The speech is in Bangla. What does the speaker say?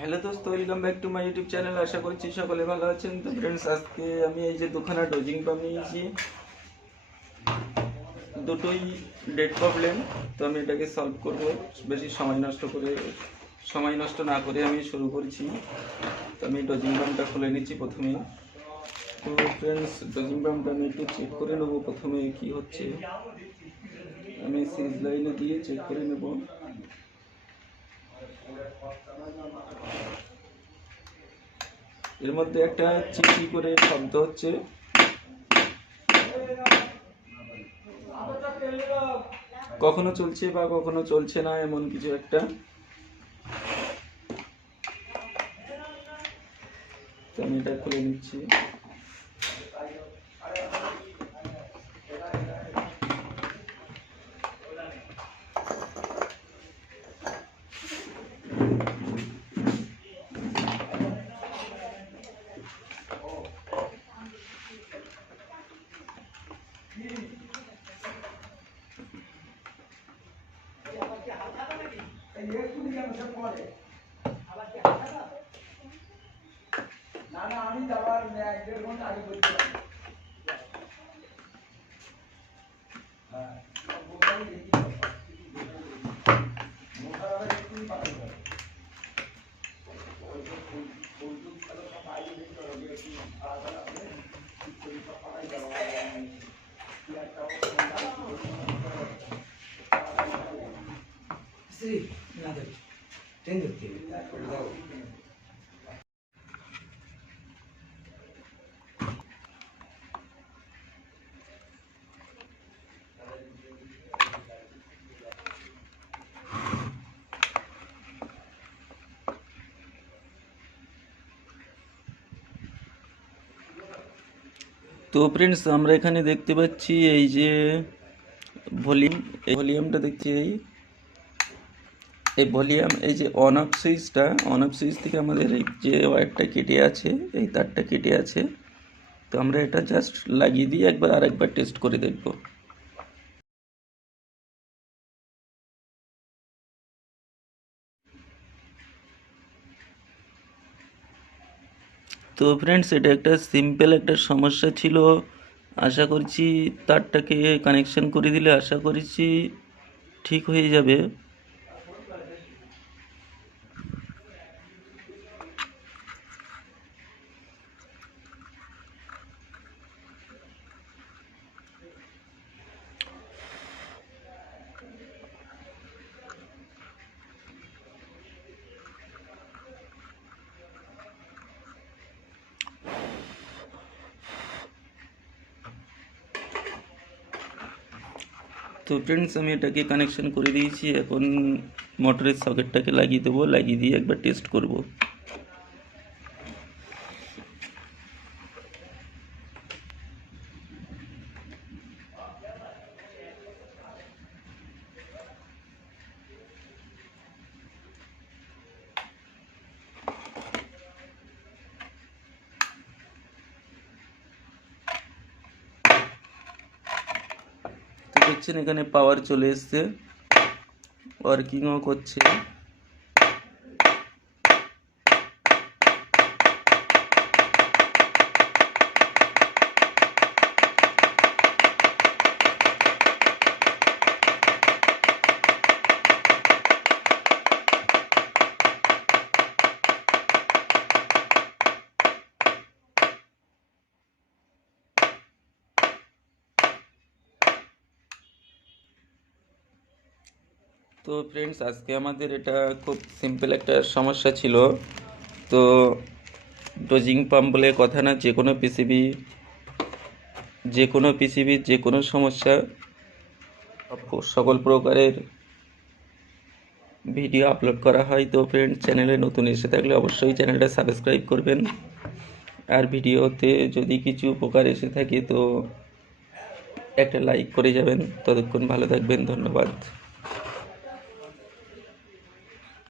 হ্যালো দোস্ত, welcome back to my YouTube channel. আশা করছি সকলে ভালো আছেন। তো ফ্রেন্ডস, আজকে আমি এই যে দুখানা ডোজিং পাম্প নিয়েছি, দুটোই ডেট প্রবলেম। তো আমি এটাকে সলভ করব, বেশি সময় নষ্ট না করে আমি শুরু করছি। তো আমি ডোজিং পাম্পটা খুলে নিচ্ছি প্রথমেই। তো ফ্রেন্ডস, ডোজিং পাম্পটা আমি একটু চেক করে নেবো প্রথমে কি হচ্ছে। আমি সিরিজ লাইনে দিয়ে চেক করে নেব। এর মধ্যে একটা চিচি করে শব্দ হচ্ছে, কখনো চলছে বা কখনো চলছে না, এমন কিছু একটা। তো আমি এটা খুলে নিচ্ছি। আমি যাওয়ার 1-1.5 ঘন্টা আগে বলছিলাম। তো ফ্রেন্ডস, আমরা এখানে দেখতে পাচ্ছি এই যে ভলিউমটা দেখছি। এই ভলিউম, এই যে অন অফ সুইচ থেকে আমাদের এই যে ওয়্যারটা কেটে আছে, এই তারটা কেটে আছে। তো আমরা এটা জাস্ট লাগিয়ে দিয়ে আরেকবার টেস্ট করে দেখব। তো ফ্রেন্ডস, এটা একটা সিম্পল একটা সমস্যা ছিল। আশা করছি তারটাকে কানেকশন করে দিলে আশা করছি ঠিক হয়ে যাবে। তো ফ্রেন্ডস, আমি এটাকে কানেকশন করে দিয়েছি। এখন মোটরের সকেটটাকে লাগিয়ে দেবো, লাগিয়ে দিয়ে একবার টেস্ট করব। তো দেখছেন, এখানে পাওয়ার চলে এসছে, ওয়ার্কিংও করছে। তো ফ্রেন্ডস, আজকে আমাদের এটা খুব সিম্পল একটা সমস্যা ছিল। তো ডোজিং পাম্প বলে কথা না, যে কোনো পিসিবির যে কোনো সমস্যা, সকল প্রকারের ভিডিও আপলোড করা হয়। তো ফ্রেন্ডস, চ্যানেলে নতুন এসে থাকলে অবশ্যই চ্যানেলটা সাবস্ক্রাইব করবেন। আর ভিডিওতে যদি কিছু উপকার এসে থাকে তো একটা লাইক করে যাবেন। ততক্ষণ ভালো থাকবেন, ধন্যবাদ।